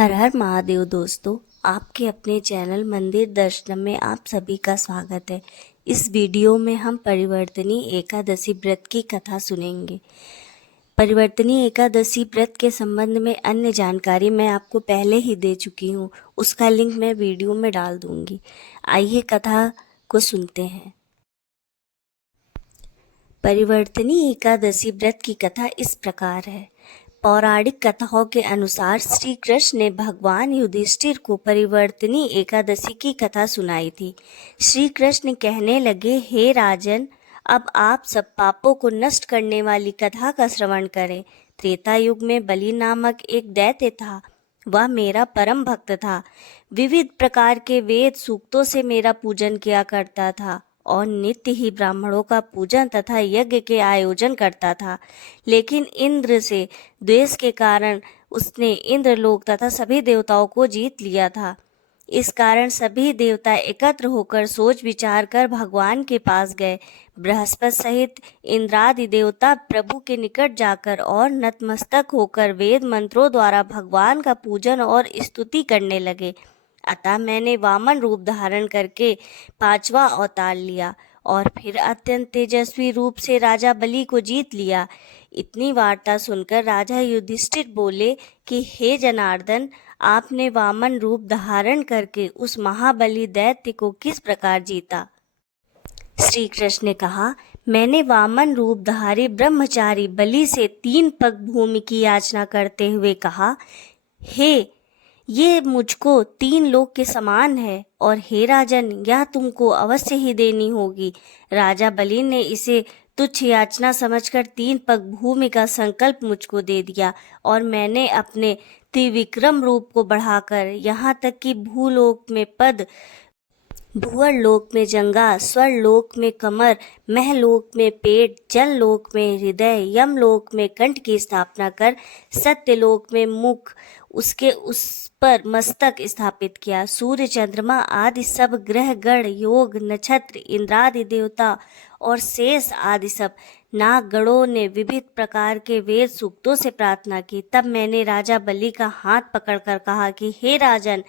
हर हर महादेव दोस्तों, आपके अपने चैनल मंदिर दर्शनम में आप सभी का स्वागत है। इस वीडियो में हम परिवर्तनी एकादशी व्रत की कथा सुनेंगे। परिवर्तनी एकादशी व्रत के संबंध में अन्य जानकारी मैं आपको पहले ही दे चुकी हूँ, उसका लिंक मैं वीडियो में डाल दूंगी। आइए कथा को सुनते हैं। परिवर्तनी एकादशी व्रत की कथा इस प्रकार है। पौराणिक कथाओं के अनुसार श्री कृष्ण ने भगवान युधिष्ठिर को परिवर्तनी एकादशी की कथा सुनाई थी। श्री कृष्ण कहने लगे, हे राजन, अब आप सब पापों को नष्ट करने वाली कथा का श्रवण करें। त्रेता युग में बलि नामक एक दैत्य था। वह मेरा परम भक्त था। विविध प्रकार के वेद सूक्तों से मेरा पूजन किया करता था और नित्य ही ब्राह्मणों का पूजन तथा यज्ञ के आयोजन करता था। लेकिन इंद्र से द्वेष के कारण उसने इंद्रलोक तथा सभी देवताओं को जीत लिया था। इस कारण सभी देवता एकत्र होकर सोच विचार कर भगवान के पास गए। बृहस्पति सहित इंद्रादि देवता प्रभु के निकट जाकर और नतमस्तक होकर वेद मंत्रों द्वारा भगवान का पूजन और स्तुति करने लगे। अतः मैंने वामन रूप धारण करके 5वां अवतार लिया और फिर अत्यंत तेजस्वी रूप से राजा बलि को जीत लिया। इतनी वार्ता सुनकर राजा युधिष्ठिर बोले कि हे जनार्दन, आपने वामन रूप धारण करके उस महाबली दैत्य को किस प्रकार जीता? श्री कृष्ण ने कहा, मैंने वामन रूप धारी ब्रह्मचारी बलि से 3 पग भूमि की याचना करते हुए कहा, हे, ये मुझको 3 लोक के समान है और हे राजन, यह तुमको अवश्य ही देनी होगी। राजा बलि ने इसे तुच्छ याचना समझकर 3 पग भूमि का संकल्प मुझको दे दिया और मैंने अपने त्रिविक्रम रूप को बढ़ाकर यहाँ तक कि भूलोक में पद, भुवर लोक में जंगा, स्वर लोक में कमर, महलोक में पेट, जल लोक में हृदय, यम लोक में कंठ की स्थापना कर सत्यलोक में मुख, उसके उस पर मस्तक स्थापित किया। सूर्य, चंद्रमा आदि सब ग्रह गण, योग, नक्षत्र, इंद्रादि देवता और शेष आदि सब नाग गणों ने विविध प्रकार के वेद सूक्तों से प्रार्थना की। तब मैंने राजा बलि का हाथ पकड़कर कहा कि हे राजन,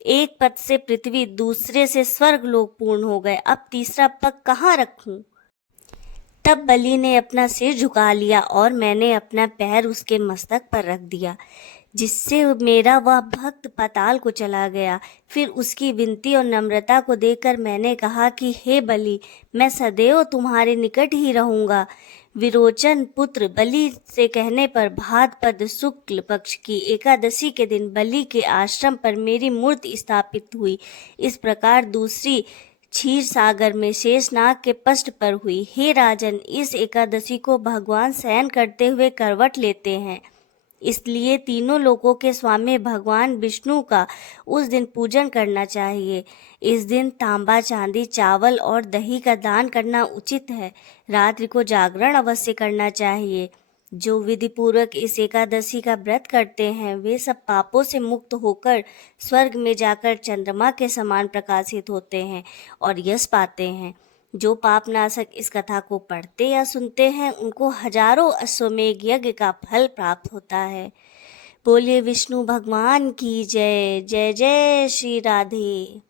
एक पद से पृथ्वी, दूसरे से स्वर्ग लोक पूर्ण हो गए, अब तीसरा पग कहाँ रखूं? तब बलि ने अपना सिर झुका लिया और मैंने अपना पैर उसके मस्तक पर रख दिया, जिससे मेरा वह भक्त पाताल को चला गया। फिर उसकी विनती और नम्रता को देखकर मैंने कहा कि हे बलि, मैं सदैव तुम्हारे निकट ही रहूंगा। विरोचन पुत्र बलि से कहने पर भाद्रपद शुक्ल पक्ष की एकादशी के दिन बलि के आश्रम पर मेरी मूर्ति स्थापित हुई। इस प्रकार दूसरी क्षीर सागर में शेषनाग के पष्ठ पर हुई। हे राजन, इस एकादशी को भगवान शयन करते हुए करवट लेते हैं, इसलिए तीनों लोकों के स्वामी भगवान विष्णु का उस दिन पूजन करना चाहिए। इस दिन तांबा, चांदी, चावल और दही का दान करना उचित है। रात्रि को जागरण अवश्य करना चाहिए। जो विधि पूर्वक इस एकादशी का व्रत करते हैं वे सब पापों से मुक्त होकर स्वर्ग में जाकर चंद्रमा के समान प्रकाशित होते हैं और यश पाते हैं। जो पापनाशक इस कथा को पढ़ते या सुनते हैं उनको हजारों अश्वमेघ यज्ञ का फल प्राप्त होता है। बोलिए विष्णु भगवान की जय। जय जय श्री राधे।